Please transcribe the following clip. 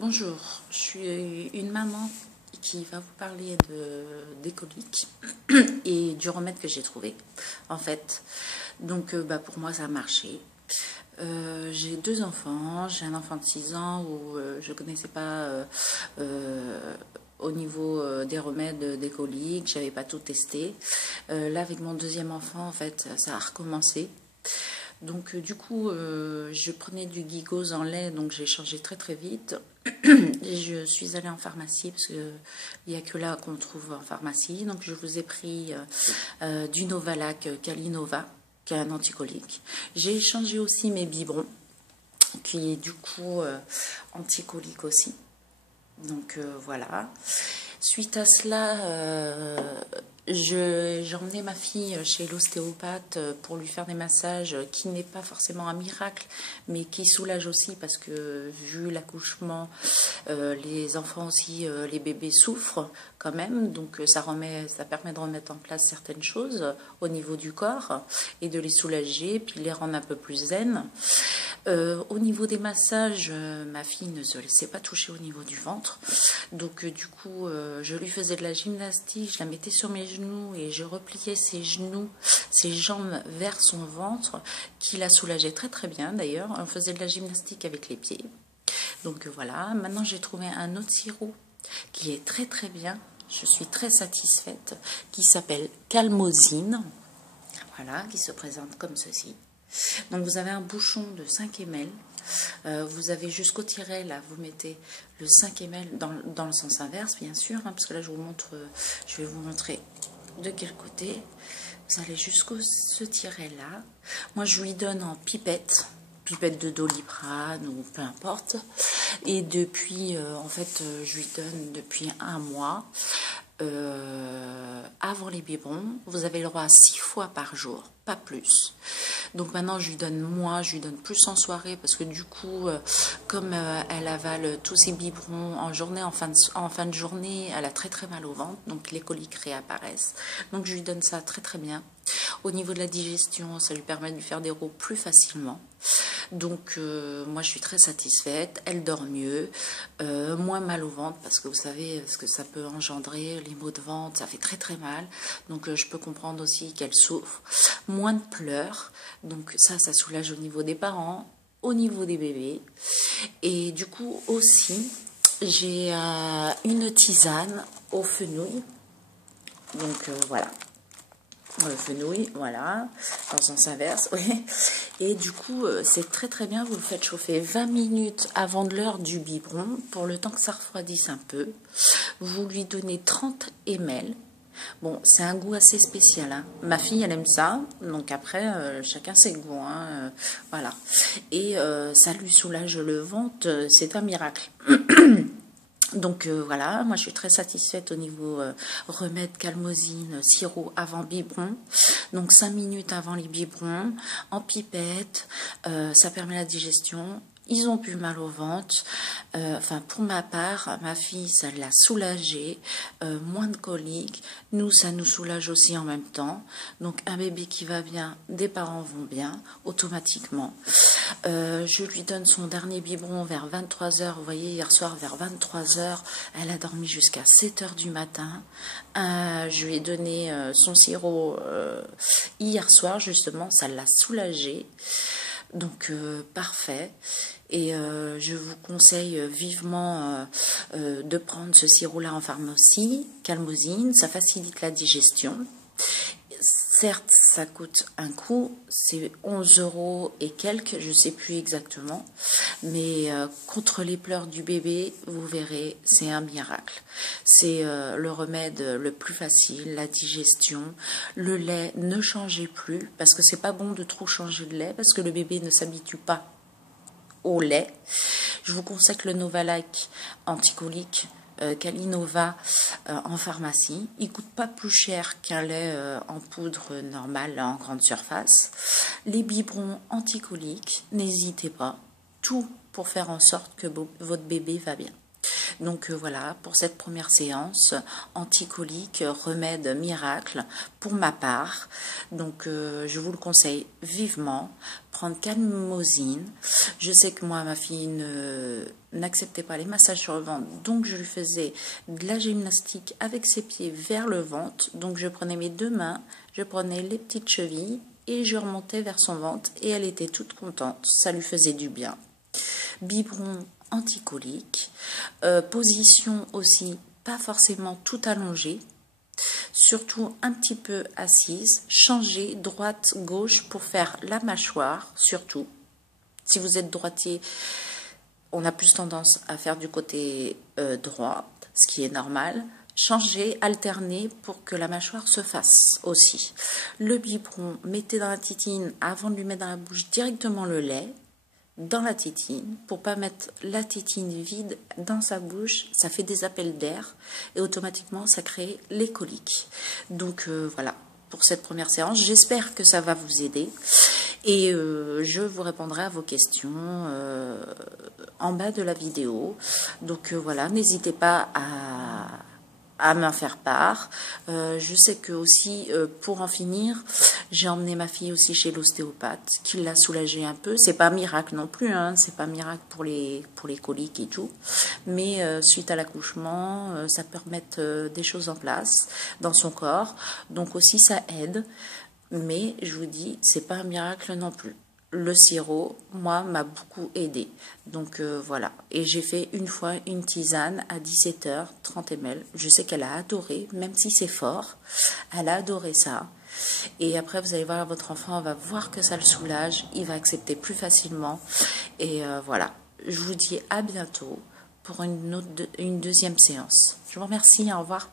Bonjour, je suis une maman qui va vous parler des coliques et du remède que j'ai trouvé en fait. Donc pour moi ça a marché. J'ai deux enfants, j'ai un enfant de 6 ans où je ne connaissais pas au niveau des remèdes des coliques, j'avais pas tout testé. Là avec mon deuxième enfant en fait ça a recommencé. Donc du coup, je prenais du Guigose en lait, donc j'ai changé très très vite. Et je suis allée en pharmacie, parce qu'il n'y a que là qu'on trouve en pharmacie. Donc je vous ai pris du Novalac Calinova, qui est un anticolique. J'ai changé aussi mes biberons, qui est du coup anticolique aussi. Donc voilà. Suite à cela, j'ai emmené ma fille chez l'ostéopathe pour lui faire des massages qui n'est pas forcément un miracle, mais qui soulage aussi parce que vu l'accouchement, les enfants aussi, les bébés souffrent quand même, donc ça permet de remettre en place certaines choses au niveau du corps et de les soulager, puis les rendre un peu plus zen. Au niveau des massages, ma fille ne se laissait pas toucher au niveau du ventre, donc du coup je lui faisais de la gymnastique, je la mettais sur mes genoux et je repliais ses genoux, ses jambes vers son ventre, qui la soulageait très très bien d'ailleurs. On faisait de la gymnastique avec les pieds. Donc voilà, maintenant j'ai trouvé un autre sirop qui est très très bien, je suis très satisfaite, qui s'appelle Calmosine, voilà, qui se présente comme ceci. Donc vous avez un bouchon de 5 ml, vous avez jusqu'au tiret, là vous mettez le 5 ml dans le sens inverse bien sûr, hein, parce que là je vais vous montrer de quel côté. Vous allez jusqu'au ce tiret là. Moi je lui donne en pipette de Doliprane ou peu importe, et depuis en fait je lui donne depuis un mois. Avant les biberons, vous avez le droit à 6 fois par jour, pas plus. Donc maintenant je lui donne plus en soirée, parce que du coup comme elle avale tous ses biberons en journée, en fin de journée, elle a très très mal au ventre, donc les coliques réapparaissent. Donc je lui donne ça très très bien. Au niveau de la digestion, ça lui permet de lui faire des rots plus facilement. Donc moi je suis très satisfaite, elle dort mieux, moins mal au ventre, parce que vous savez ce que ça peut engendrer, les maux de ventre, ça fait très très mal, donc je peux comprendre aussi qu'elle souffre, moins de pleurs, donc ça soulage au niveau des parents, au niveau des bébés. Et du coup aussi j'ai une tisane au fenouil, donc voilà. Le fenouil, voilà, dans le sens inverse, oui. Et du coup, c'est très très bien, vous le faites chauffer 20 minutes avant de l'heure du biberon, pour le temps que ça refroidisse un peu. Vous lui donnez 30 ml. Bon, c'est un goût assez spécial, hein. Ma fille, elle aime ça, donc après, chacun ses goûts, hein, voilà. Et ça lui soulage le ventre, c'est un miracle. Donc voilà, moi je suis très satisfaite au niveau remède Calmosine, sirop avant biberon. Donc 5 minutes avant les biberons, en pipette, ça permet la digestion. Ils ont plus mal au ventre. Enfin, pour ma part, ma fille, ça l'a soulagée. Moins de coliques. Nous, ça nous soulage aussi en même temps. Donc, un bébé qui va bien, des parents vont bien, automatiquement. Je lui donne son dernier biberon vers 23 h. Vous voyez, hier soir, vers 23 h, elle a dormi jusqu'à 7 h du matin. Je lui ai donné son sirop hier soir, justement. Ça l'a soulagée. Donc parfait, et je vous conseille vivement de prendre ce sirop-là en pharmacie, Calmosine, ça facilite la digestion. Certes, ça coûte un coup, c'est 11 € et quelques, je ne sais plus exactement, mais contre les pleurs du bébé, vous verrez, c'est un miracle. C'est le remède le plus facile, la digestion. Le lait, ne changez plus, parce que c'est pas bon de trop changer de lait, parce que le bébé ne s'habitue pas au lait. Je vous conseille le Novalac anticolique, Calinova en pharmacie. Il coûte pas plus cher qu'un lait en poudre normal en grande surface. Les biberons anticoliques, n'hésitez pas. Tout pour faire en sorte que votre bébé va bien. Donc voilà, pour cette première séance, anticolique, remède miracle pour ma part. Donc je vous le conseille vivement. Prendre calmosine. Je sais que moi, ma fille n'acceptait pas les massages sur le ventre, donc je lui faisais de la gymnastique avec ses pieds vers le ventre. Donc je prenais mes deux mains, je prenais les petites chevilles et je remontais vers son ventre et elle était toute contente. Ça lui faisait du bien. Biberon anticolique, position aussi pas forcément tout allongée, surtout un petit peu assise, changer droite gauche pour faire la mâchoire, surtout si vous êtes droitier, on a plus tendance à faire du côté droit, ce qui est normal. Changer, alterner pour que la mâchoire se fasse aussi. Le biberon, mettez dans la tétine avant de lui mettre dans la bouche directement le lait dans la tétine pour pas mettre la tétine vide dans sa bouche, ça fait des appels d'air et automatiquement ça crée les coliques. Donc voilà pour cette première séance, j'espère que ça va vous aider et je vous répondrai à vos questions en bas de la vidéo. Donc voilà, n'hésitez pas à m'en faire part. Je sais que aussi, pour en finir, j'ai emmené ma fille aussi chez l'ostéopathe, qui l'a soulagée un peu. C'est pas miracle non plus, hein, c'est pas miracle pour les coliques et tout, mais suite à l'accouchement, ça peut remettre des choses en place dans son corps, donc aussi ça aide. Mais je vous dis, c'est pas un miracle non plus. Le sirop, moi, m'a beaucoup aidé. Donc voilà. Et j'ai fait une fois une tisane à 17h, 30 ml. Je sais qu'elle a adoré, même si c'est fort. Elle a adoré ça. Et après, vous allez voir, votre enfant va voir que ça le soulage. Il va accepter plus facilement. Et voilà. Je vous dis à bientôt pour une deuxième séance. Je vous remercie. Au revoir.